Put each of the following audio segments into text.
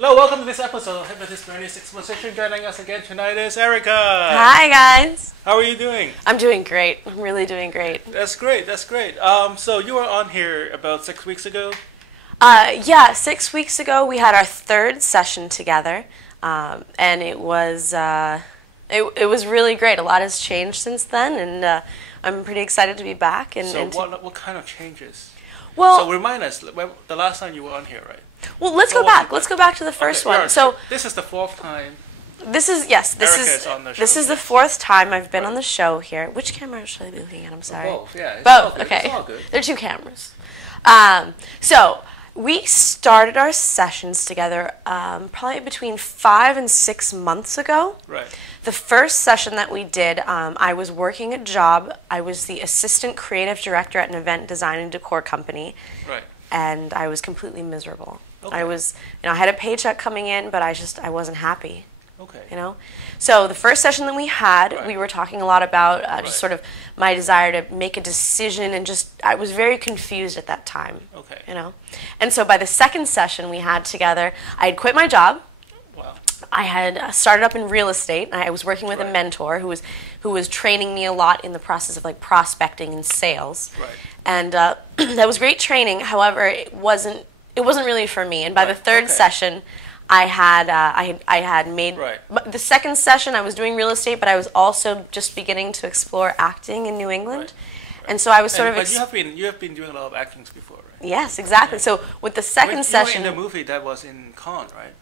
Hello, welcome to this episode of Hypnotist Exposition. Joining us again tonight is Erica. Hi, guys. How are you doing? I'm doing great. I'm really doing great. That's great. That's great. So you were on here about 6 weeks ago? Yeah, 6 weeks ago we had our third session together, and it was really great. A lot has changed since then, and I'm pretty excited to be back. And what kind of changes? Well, so remind us, the last time you were on here, right? Well, let's go back. Let's go back to the first one. Right. So this is the fourth time. This is on the show. This is the fourth time I've been on the show here. Which camera should I be looking at? I'm sorry. Both. Yeah. Both. Okay. It's all good. There are two cameras. So we started our sessions together probably between 5 and 6 months ago. Right. The first session that we did, I was working a job. I was the assistant creative director at an event design and decor company. Right. And I was completely miserable. Okay. I had a paycheck coming in, but I wasn't happy. Okay. So the first session that we had, Right. we were talking a lot about Right. just sort of my desire to make a decision, and I was very confused at that time. Okay. And so by the second session we had together, I had quit my job. Wow. I had started up in real estate. I was working with a Right. mentor who was training me a lot in the process of like prospecting and sales. Right. And that was great training. However, it wasn't really for me. And by the third session, I had made the second session. I was doing real estate, but I was also just beginning to explore acting in New England. Right. And so I was sort of. But you have been doing a lot of actings before, right? Yes, exactly. Yeah. So with the second session, you were in the movie that was in Canne, right?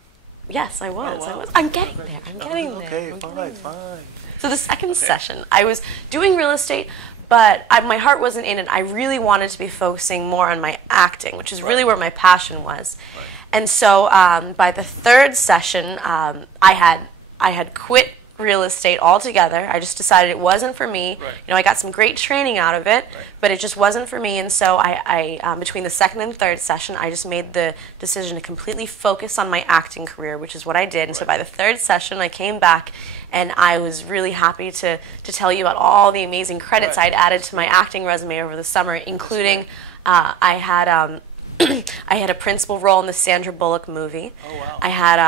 Yes, I was. Oh, wow. I'm getting there. I'm getting there. Okay, fine. So the second session, I was doing real estate, but my heart wasn't in it. I really wanted to be focusing more on my acting, which is really where my passion was. Right. And so by the third session, I had quit real estate altogether. I just decided it wasn't for me. Right. I got some great training out of it, but it just wasn't for me. And so I between the second and third session, I just made the decision to completely focus on my acting career, which is what I did. And so by the third session, I came back, and I was really happy to tell you about all the amazing credits I'd added to my acting resume over the summer, including I had I had a principal role in the Sandra Bullock movie. Oh, wow. I had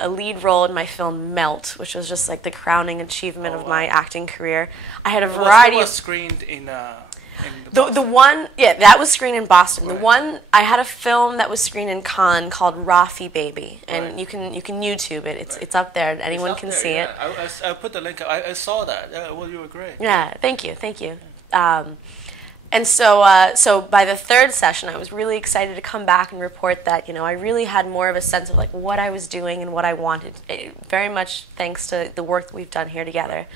a lead role in my film Melt, which was just like the crowning achievement of my acting career. I had a variety of... It was screened in the one, that was screened in Boston. Right. The one, I had a film that was screened in Canne called Rafi Baby, and you can YouTube it. It's up there, and anyone can see it. I put the link. I saw that. Well, you were great. Yeah, thank you. And so by the third session, I was really excited to come back and report that, I really had more of a sense of like what I was doing and what I wanted, very much thanks to the work that we've done here together.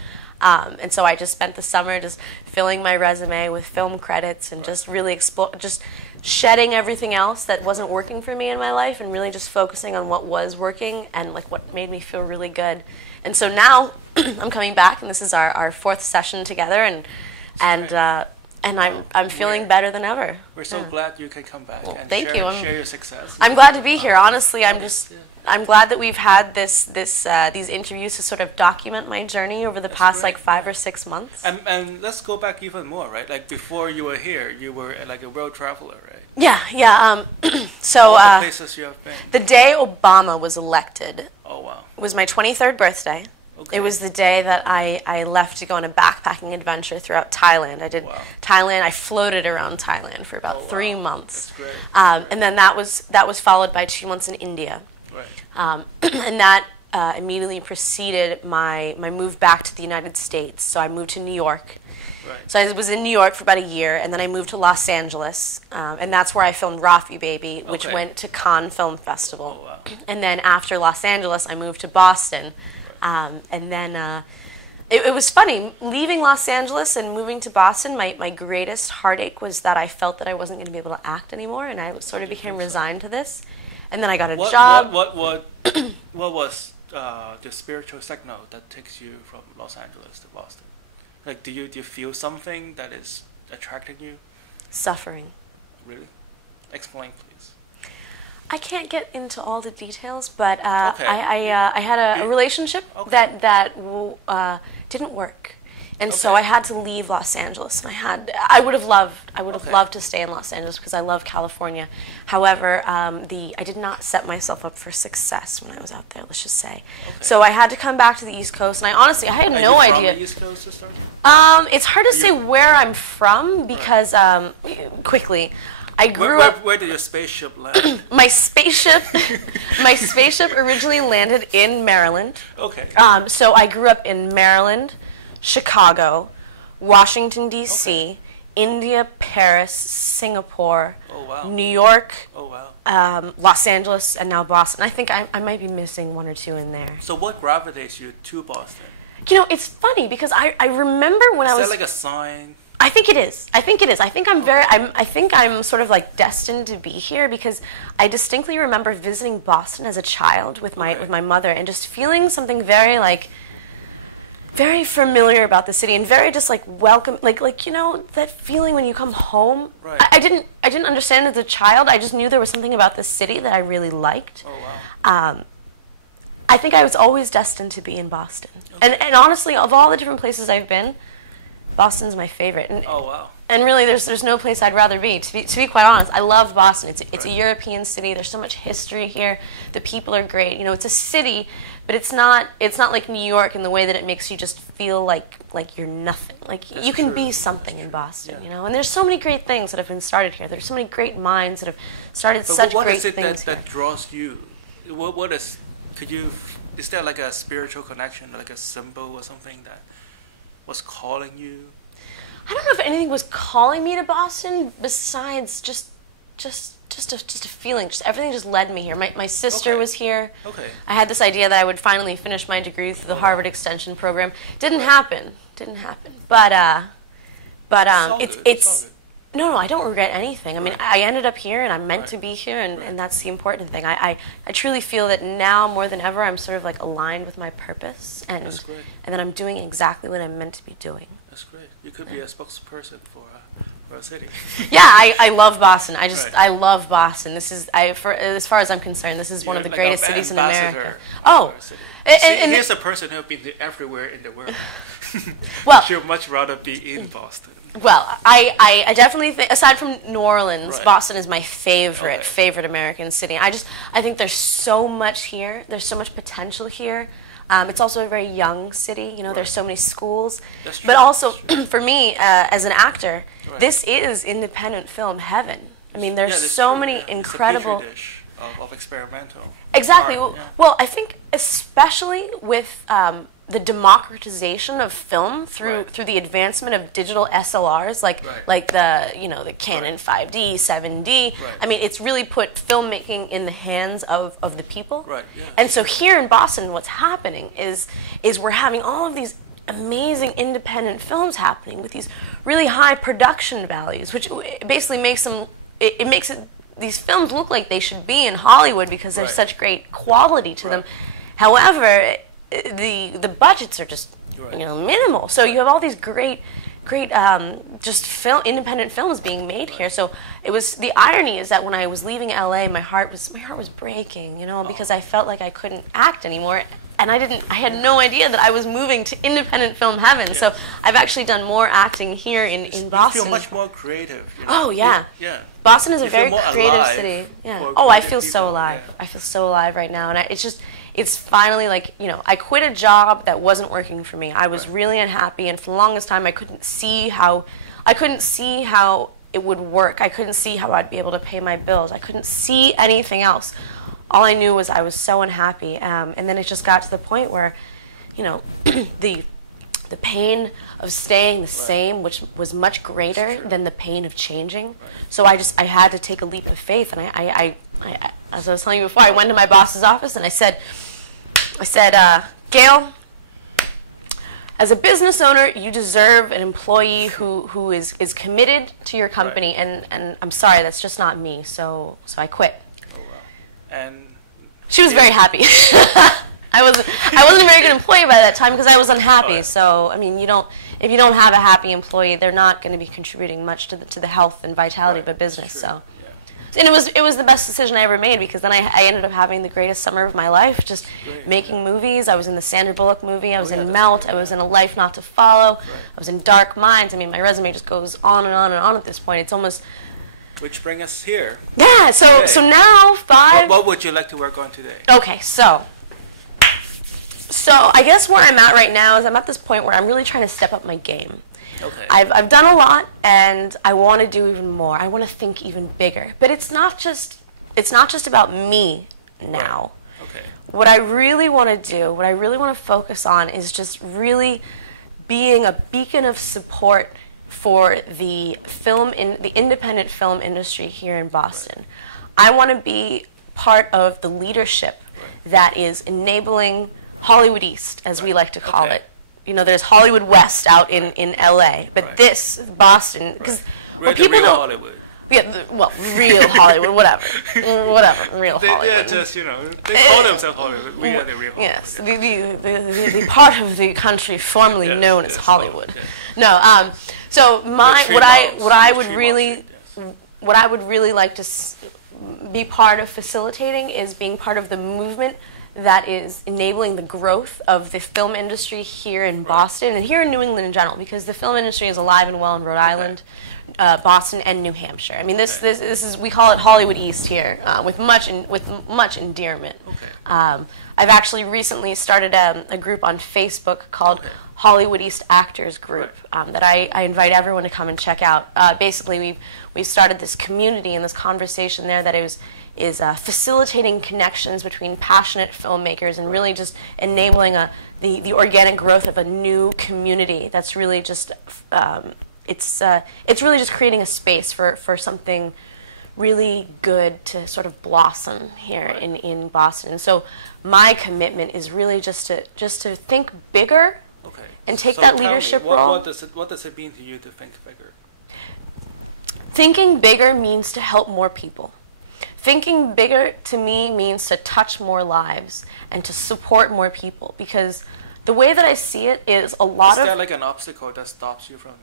And so I just spent the summer just filling my resume with film credits and just really just shedding everything else that wasn't working for me in my life, and really just focusing on what was working and like what made me feel really good. And so now I'm coming back, and this is our fourth session together, and I'm feeling better than ever. We're so glad you can come back and thank you. Share your success. I'm glad to be here. Honestly, I'm glad that we've had these interviews to sort of document my journey over the past like 5 or 6 months. And let's go back even more, right? Like before you were here, you were like a world traveler, right? Yeah. So all the places you have been. The day Obama was elected. Oh wow. Was my 23rd birthday. Okay. It was the day that I left to go on a backpacking adventure throughout Thailand. I did Thailand. I floated around Thailand for about 3 months. That's great. And then that was followed by 2 months in India. Right. And that immediately preceded my move back to the United States. So I moved to New York. Right. So I was in New York for about a year, and then I moved to Los Angeles, and that's where I filmed Rafi Baby, which went to Cannes Film Festival. Oh, wow. And then after Los Angeles, I moved to Boston. And then it was funny, leaving Los Angeles and moving to Boston, my greatest heartache was that I felt that I wasn't going to be able to act anymore, and I sort of became resigned to this. And then I got a job. What was the spiritual signal that takes you from Los Angeles to Boston? Like, do you feel something that is attracting you? Suffering. Really? Explain, please. I can't get into all the details, but I had a relationship that didn't work. And so I had to leave Los Angeles, and I would have loved to stay in Los Angeles because I love California. However, I did not set myself up for success when I was out there, let's just say. Okay. So I had to come back to the East Coast, and I had no idea. Are you from the East Coast to start? It's hard to say where I'm from because, quickly, I grew up. Where did your spaceship land? my spaceship originally landed in Maryland. Okay. So I grew up in Maryland, Chicago, Washington, D.C., India, Paris, Singapore, New York, Los Angeles, and now Boston. I think I might be missing one or two in there. So what gravitates you to Boston? You know, it's funny because I remember when I was... Is that like a sign? I think it is. I think I'm sort of like destined to be here because I distinctly remember visiting Boston as a child with my mother and just feeling something very familiar about the city and very just like welcome, like you know that feeling when you come home. Right. I didn't understand as a child. I just knew there was something about the city that I really liked. Oh wow. I think I was always destined to be in Boston. Okay. And honestly, of all the different places I've been, Boston's my favorite. And, oh wow. And really, there's no place I'd rather be. To be quite honest, I love Boston. It's a European city. There's so much history here. The people are great. You know, it's a city, but it's not like New York in the way that it makes you just feel like you're nothing. Like That's you can true. be something in Boston. Yeah. You know, and there's so many great things that have been started here. There's so many great minds that have started such great things. What is it that draws you? What is? Is there like a spiritual connection, like a symbol or something that was calling you? I don't know if anything was calling me to Boston besides just a feeling. Just everything just led me here. My sister was here. Okay. I had this idea that I would finally finish my degree through the Harvard Extension program. Didn't happen. But it's no, I don't regret anything. I mean, I ended up here, and I'm meant to be here, and that's the important thing. I truly feel that now more than ever, I'm sort of like aligned with my purpose, and that I'm doing exactly what I'm meant to be doing. That's great. You could be a spokesperson for a city. Yeah, I love Boston. I love Boston. This is as far as I'm concerned, this is one of the greatest cities in America. Oh, and here's a person who's been everywhere in the world. Well, she'd much rather be in Boston. Well, I definitely think, aside from New Orleans, Boston is my favorite American city. I think there's so much here. There's so much potential here. It's also a very young city. You know, there's so many schools. That's true. But also, for me, as an actor, this is independent film heaven. I mean, there's so many incredible... It's a petri dish of experimental Exactly. art, well, I think especially with the democratization of film through the advancement of digital SLRs, like the Canne 5D, 7D. Right. I mean, it's really put filmmaking in the hands of the people. Right. Yeah. And so here in Boston, what's happening is we're having all of these amazing independent films happening with these really high production values, which basically makes them these films look like they should be in Hollywood because there's such great quality to them. However, the budgets are just minimal. So you have all these great independent films being made here. So it was, the irony is that when I was leaving LA, my heart was breaking, because I felt like I couldn't act anymore. And I had no idea that I was moving to independent film heaven. Yes. So I've actually done more acting here in Boston. You feel much more creative. Oh, yeah. Yeah. Boston is a very creative city. Yeah. Oh, I feel so alive. Yeah. I feel so alive right now. And it's finally like, I quit a job that wasn't working for me. I was really unhappy. And for the longest time, I couldn't see how it would work. I couldn't see how I'd be able to pay my bills. I couldn't see anything else. All I knew was I was so unhappy, and then it just got to the point where, the pain of staying the same, which was much greater than the pain of changing. Right. So I had to take a leap of faith, and I as I was telling you before, I went to my boss's office and I said, Gail, as a business owner, you deserve an employee who is committed to your company, and I'm sorry, that's just not me. So I quit. And she was very happy. I wasn't a very good employee by that time because I was unhappy. Right. So I mean, if you don't have a happy employee, they're not going to be contributing much to the health and vitality of a business. So, And it was the best decision I ever made, because then I ended up having the greatest summer of my life, just making movies. I was in the Sandra Bullock movie. I was in Melt. I was in A Life Not to Follow. I was in Dark Minds. I mean, my resume just goes on and on and on at this point. It's almost... Which brings us here. Yeah, so now 5... What would you like to work on today? Okay, so I guess where I'm at right now is I'm at this point where I'm really trying to step up my game. Okay. I've done a lot, and I want to do even more. I want to think even bigger. But it's not just about me now. Right. Okay. What I really want to do, what I really want to focus on, is just really being a beacon of support for the independent film industry here in Boston. Right. I want to be part of the leadership that is enabling Hollywood East, as we like to call it. You know, there's Hollywood West out in LA, but this, Boston, because people real don't... Hollywood. Yeah, well, real Hollywood, whatever, real Hollywood. Yeah, just, you know, they call themselves Hollywood. We are the real Hollywood. Yes, the part of the country formerly known as Hollywood. No, so what I would really like to be part of facilitating is being part of the movement that is enabling the growth of the film industry here in Boston and here in New England in general, because the film industry is alive and well in Rhode Island, Boston, and New Hampshire. I mean, this is, we call it Hollywood East here, with much endearment. I've actually recently started a group on Facebook called Hollywood East Actors Group that I invite everyone to come and check out. Basically, we've started this community and this conversation there that is facilitating connections between passionate filmmakers and really just enabling the organic growth of a new community that's really just it's really just creating a space for something really good to sort of blossom here in Boston. And so my commitment is really just to think bigger and take that leadership role. What does it mean to you to think bigger? Thinking bigger means to help more people. Thinking bigger to me means to touch more lives and to support more people, because the way that I see it is a lot of... Is there like an obstacle that stops you from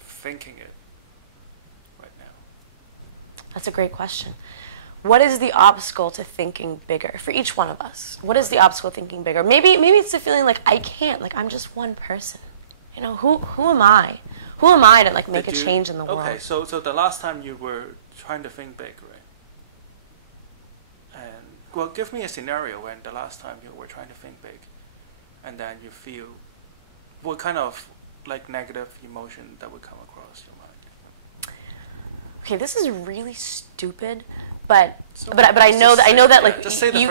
thinking it right now? That's a great question. What is the obstacle to thinking bigger for each one of us? What is the obstacle to thinking bigger? Maybe it's the feeling like I can't, like I'm just one person. You know, who am I? Who am I to like make a change in the world? Okay, so the last time you were trying to think big, right? And well, give me a scenario when the last time you were trying to think big, and then you feel what kind of like negative emotion that would come across your mind. Okay, this is really stupid, but I know that like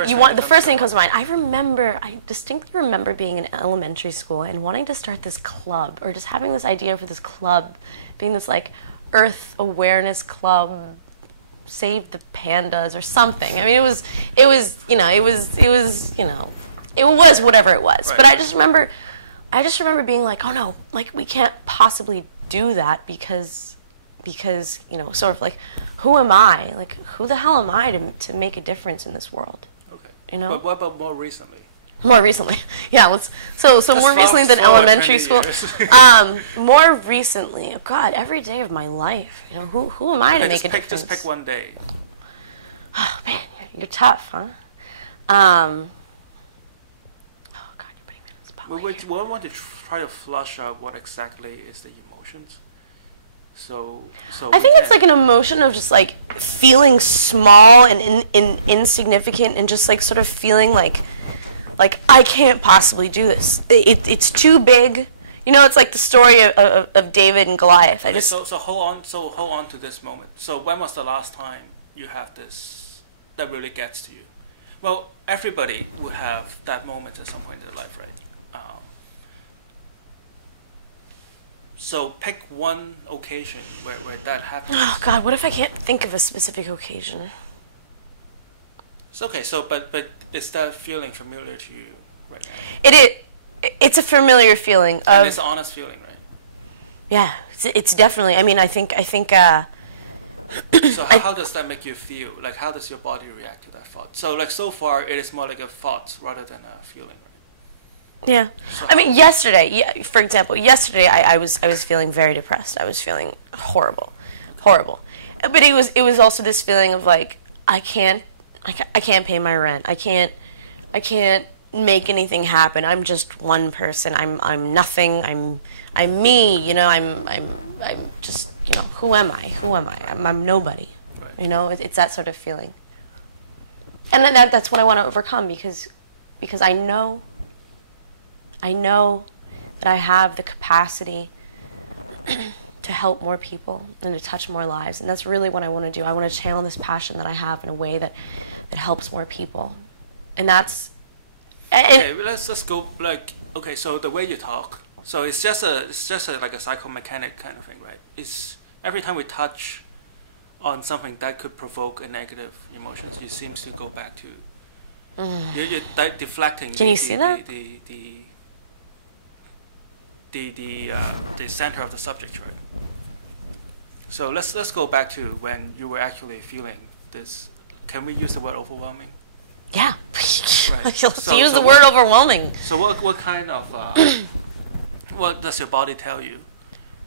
you want the first thing that comes to mind. I distinctly remember being in elementary school and wanting to start this club, or just having this idea for this club, being this like Earth awareness club, save the pandas or something. I mean, it was whatever it was. Right. But I just remember being like, oh no, like we can't possibly do that because sort of like, who am I? Like, who the hell am I to make a difference in this world? Okay. You know. But what about more recently? More recently, yeah. So more recently than elementary school. More recently, oh God, every day of my life. You know, who am I to make a difference? Just pick one day. Oh man, you're tough, huh? Oh God, you're putting me on the spot. We want to try to flush out what exactly is the emotions. So I think it's like an emotion of just like feeling small and insignificant, and just like sort of feeling like I can't possibly do this. It's too big. You know, it's like the story of David and Goliath. So hold on to this moment. So when was the last time you have this that really gets to you? Well, everybody will have that moment at some point in their life, right? So pick one occasion where that happens. Oh God, what if I can't think of a specific occasion? It's okay. So, but is that feeling familiar to you right now? It's a familiar feeling. And it's an honest feeling, right? Yeah, it's definitely. I mean, I think. So how does that make you feel? Like, how does your body react to that thought? So, like, so far, it is more like a thought rather than a feeling, right? Yeah. So I mean, yesterday, for example, I was feeling very depressed. I was feeling horrible. But it was also this feeling of like I can't pay my rent. I can't make anything happen. I'm just one person. I'm nothing. I'm me. You know. I'm just, you know, who am I? I'm nobody. Right. You know. It's that sort of feeling. And that's what I want to overcome because I know that I have the capacity to help more people and to touch more lives. And that's really what I want to do. I want to channel this passion that I have in a way that helps more people. And that's... Okay, let's go, like, okay, so the way you talk, so it's just a like a psychomechanic kind of thing, right? It's every time we touch on something that could provoke a negative emotions, you seem to go back to... You're deflecting Can you see that? The center of the subject, right? So let's go back to when you were actually feeling this. Can we use the word overwhelming? Yeah. Right. Let's use the word overwhelming. So what kind of what does your body tell you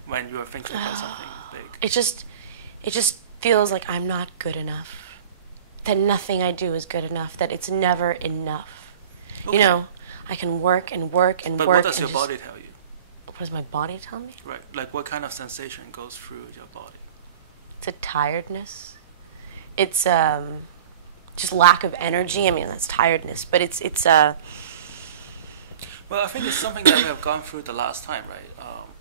when you are thinking about something big? It just feels like I'm not good enough. That nothing I do is good enough. That it's never enough. Okay. You know, I can work and work and but work. But what does your body tell you? What does my body tell me? Right. Like what kind of sensation goes through your body? It's a tiredness. It's just lack of energy. I mean, that's tiredness, but it's Well, I think it's something that we have gone through the last time, right?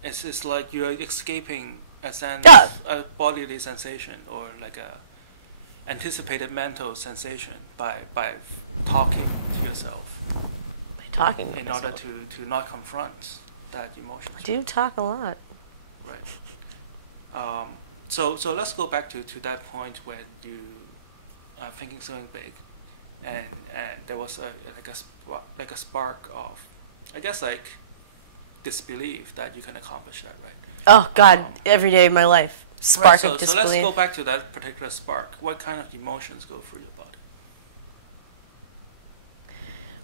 It's like you're escaping a sense, a bodily sensation, or like a anticipated mental sensation by talking to yourself. By talking to in myself. order to not confront that emotion. I do talk a lot. Right. So let's go back to that point when you are thinking something big, and there was like a spark of, I guess, like disbelief that you can accomplish that, right? Oh God, every day of my life, spark of disbelief. So let's go back to that particular spark. What kind of emotions go through your body?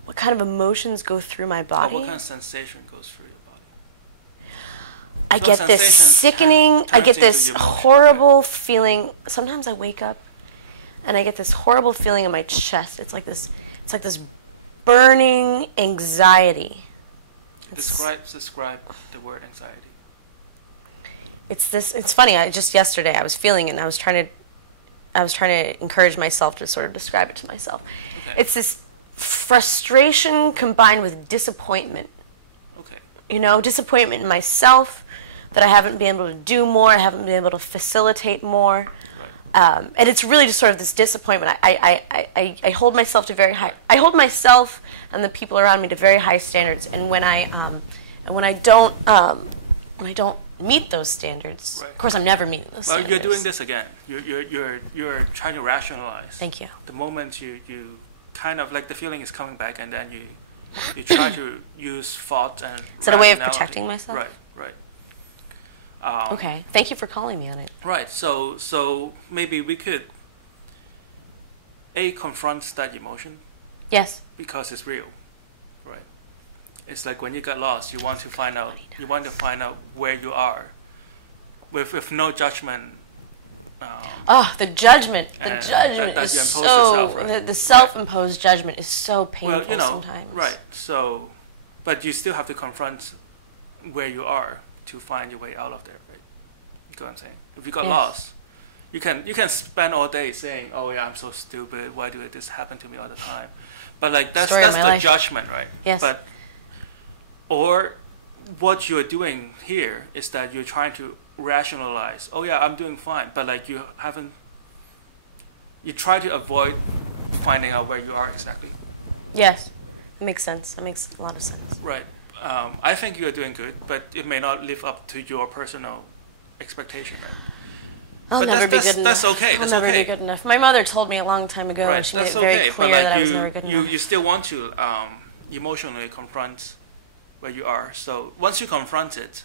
What kind of emotions go through my body? What kind of sensation goes through your body? I get this sickening, I get this horrible feeling. Sometimes I wake up and I get this horrible feeling in my chest. It's like this burning anxiety. Describe the word anxiety. It's funny, just yesterday I was feeling it and I was trying to encourage myself to sort of describe it to myself. Okay. It's this frustration combined with disappointment. Okay. You know, disappointment in myself, that I haven't been able to do more, I haven't been able to facilitate more. Right. And it's really just sort of this disappointment. I hold myself to very high. I hold myself and the people around me to very high standards. And when I don't meet those standards, right. Of course I'm never meeting those standards. Well, you're doing this again. You're trying to rationalize. Thank you. The moment you kind of like the feeling is coming back, and then you try to use thought and. Is that a way of protecting myself? Right. Okay. Thank you for calling me on it. Right. So maybe we could confront that emotion. Yes. Because it's real, right? It's like when you get lost, you want to find out. You want to find out where you are, with no judgment. The judgment. The judgment that is you impose so. yourself, right? The self-imposed judgment is so painful well, sometimes. Right. So, but you still have to confront where you are to find your way out of there, right? You know what I'm saying? If you got lost, you can spend all day saying, "Oh yeah, I'm so stupid. Why do this happen to me all the time?" But like that's the life. judgment, right? Yes. But or what you're doing here is that you're trying to rationalize. Oh yeah, I'm doing fine, but like you haven't. You try to avoid finding out where you are exactly. Yes, it makes sense. That makes a lot of sense. Right. I think you're doing good, but it may not live up to your personal expectation, right? I'll never be good enough. That's okay. I'll never be good enough. My mother told me a long time ago, right. and she made it very clear that I was never good enough. You still want to emotionally confront where you are. So once you confront it,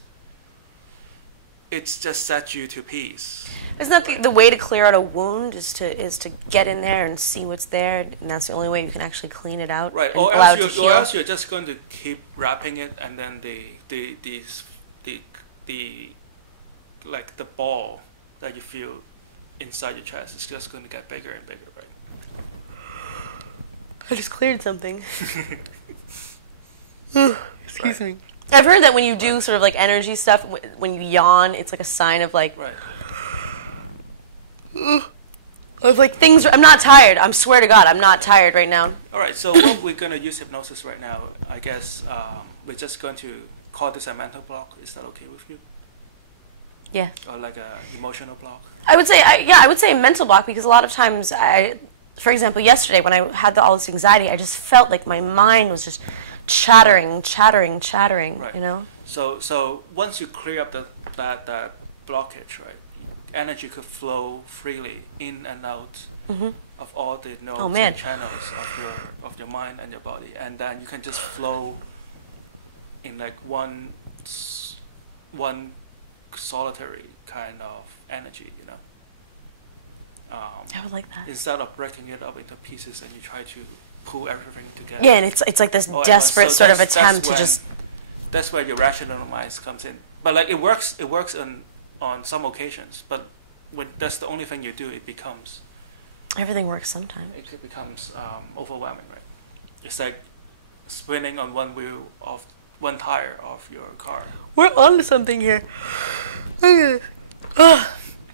it's just set you to peace. Isn't that the way to clear out a wound is to get in there and see what's there, and that's the only way you can actually clean it out. Right. And allow it to heal. Or else you're just going to keep wrapping it, and then the like the ball that you feel inside your chest is just going to get bigger and bigger, right? I just cleared something. Excuse me. I've heard that when you do sort of like energy stuff, when you yawn, it's like a sign of like... Right. Of like things... I'm not tired. I swear to God, I'm not tired right now. All right, so what we're going to use hypnosis right now, I guess we're just going to call this a mental block. Is that okay with you? Yeah. Or like a emotional block? I would say, I would say a mental block, because a lot of times for example, yesterday when I had all this anxiety, I just felt like my mind was just chattering, right. You know? So once you clear up that blockage, right, energy could flow freely in and out of all the nodes and channels of your mind and your body, and then you can just flow in like one solitary kind of energy, you know. I would like that. Instead of breaking it up into pieces and you try to pull everything together. Yeah, and it's like this desperate sort of attempt to just... That's where your rational mind comes in. But like it works on some occasions, but when that's the only thing you do, it becomes... Everything works sometimes. It becomes overwhelming, right? It's like spinning on one wheel of one tire of your car. We're on to something here.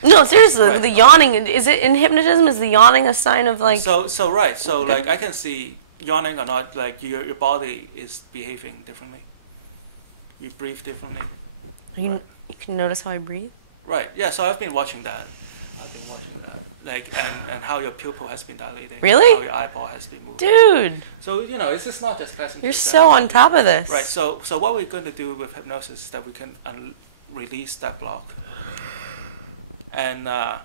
No, seriously, right. The yawning, is it in hypnotism, is the yawning a sign of like... So right, so like I can see yawning or not, like your body is behaving differently. You breathe differently. You can notice how I breathe? Right, yeah, so I've been watching that. Like, and how your pupil has been dilating. Really? How your eyeball has been moving. Dude! So, you know, it's just not just pleasant. You're so on top of this. Right, so what we're going to do with hypnosis is that we can release that block. And I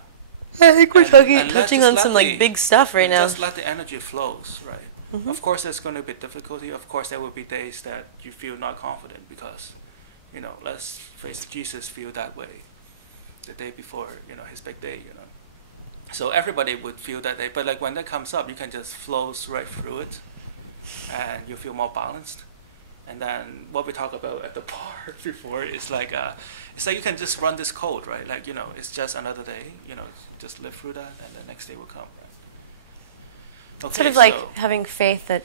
think we're touching on some like big stuff right now. Just let the energy flows, right? Mm-hmm. Of course, there's going to be difficulty. Of course, there will be days that you feel not confident because, you know, let's face it, Jesus feel that way the day before, you know, his big day, you know. So everybody would feel that day, but like when that comes up, you can just flow right through it, and you feel more balanced. And then what we talked about at the bar before is like, it's like you can just run this code, right? Like, you know, it's just another day, you know, just live through that, and the next day will come, right? Okay, sort of like having faith that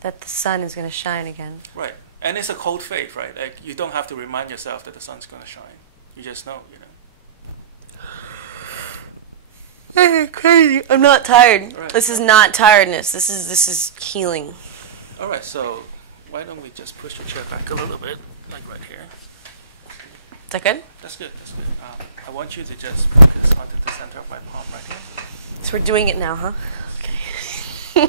the sun is going to shine again. Right, and it's a cold faith, right? Like you don't have to remind yourself that the sun's going to shine. You just know, you know. Crazy. I'm not tired. Right. This is not tiredness. This is healing. All right, so why don't we just push the chair back a little bit, like right here. Is that good? That's good, that's good. I want you to just focus onto the center of my palm right here. So we're doing it now, huh? Okay. I'm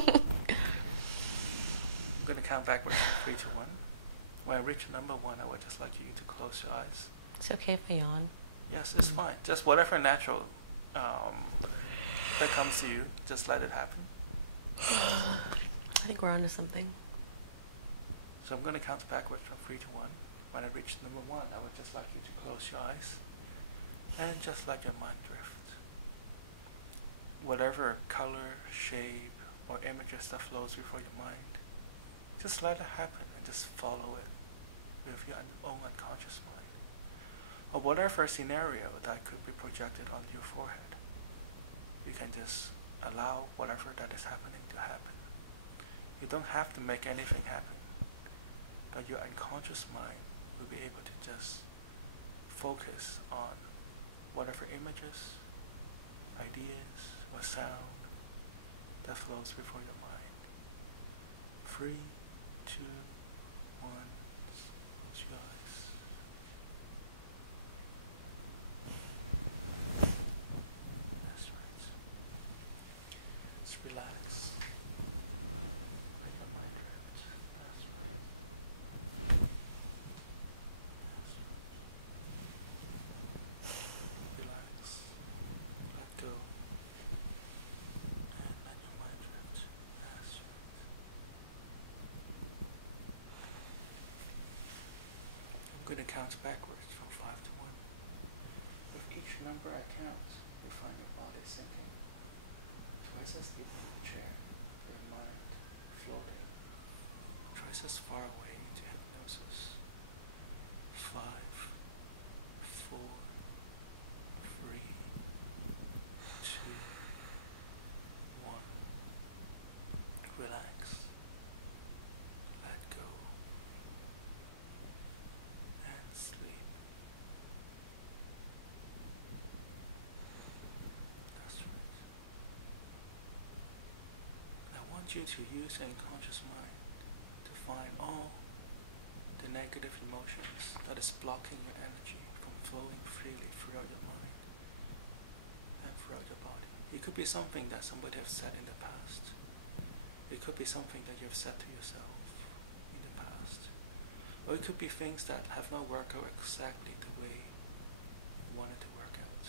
going to count backwards from 3 to 1. When I reach number 1, I would just like you to close your eyes. It's okay if I yawn. Yes, it's fine. Just whatever natural that comes to you, just let it happen. I think we're onto something. So I'm going to count backwards from 3 to 1. When I reach number 1, I would just like you to close your eyes and just let your mind drift. Whatever color, shape, or images that flows before your mind, just let it happen and just follow it with your own unconscious mind. Or whatever scenario that could be projected onto your forehead. You can just allow whatever that is happening to happen. You don't have to make anything happen, but your unconscious mind will be able to just focus on whatever images, ideas, or sound that flows before your mind. 3, 2, 1, close your eyes. That's right. Just relax. Let your mind drift. That's right. Relax. Let go. And let your mind drift. That's right. I'm going to count backwards from 5 to 1. With each number I count, you find your body sinking twice as deep in the chair, your mind floating twice as far away into hypnosis. 5, 4, 3, 2, want you to use your unconscious mind to find all the negative emotions that is blocking your energy from flowing freely throughout your mind and throughout your body. It could be something that somebody has said in the past. It could be something that you've said to yourself in the past. Or it could be things that have not worked out exactly the way you wanted to work out.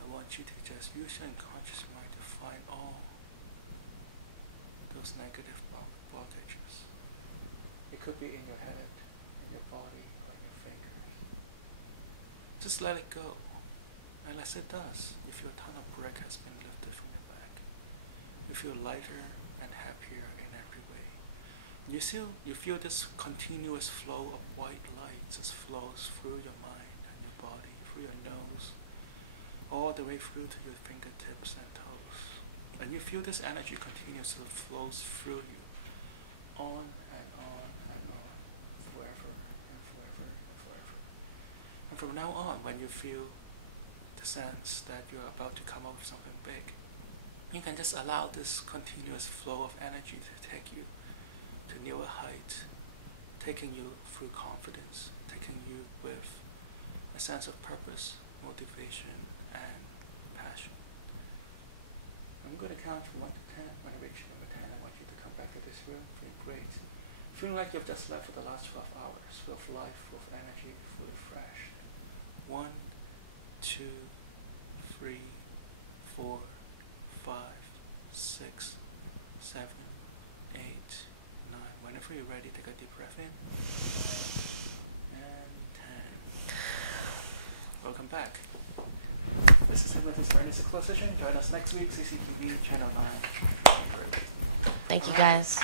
I want you to just use your unconscious mind to find all those negative blockages. It could be in your head, in your body, or in your fingers. Just let it go. And as it does, you feel a ton of brick has been lifted from your back. You feel lighter and happier in every way. You feel this continuous flow of white light just flows through your mind and your body, through your nose, all the way through to your fingertips and toes. And you feel this energy continuously flows through you, on and on and on, forever and forever and forever. And from now on, when you feel the sense that you're about to come up with something big, you can just allow this continuous flow of energy to take you to newer height, taking you through confidence, taking you with a sense of purpose, motivation, and passion. I'm going to count from 1 to 10. When I reach number 10, I want you to come back to this room feeling great, feeling like you've just slept for the last 12 hours, full of life, full of energy, fully fresh. 1, 2, 3, 4, 5, 6, 7, 8, 9. Whenever you're ready, take a deep breath in. And 10. Welcome back. This is Hypnotist for Exposition. Join us next week, CCTV Channel 9. Thank you, guys.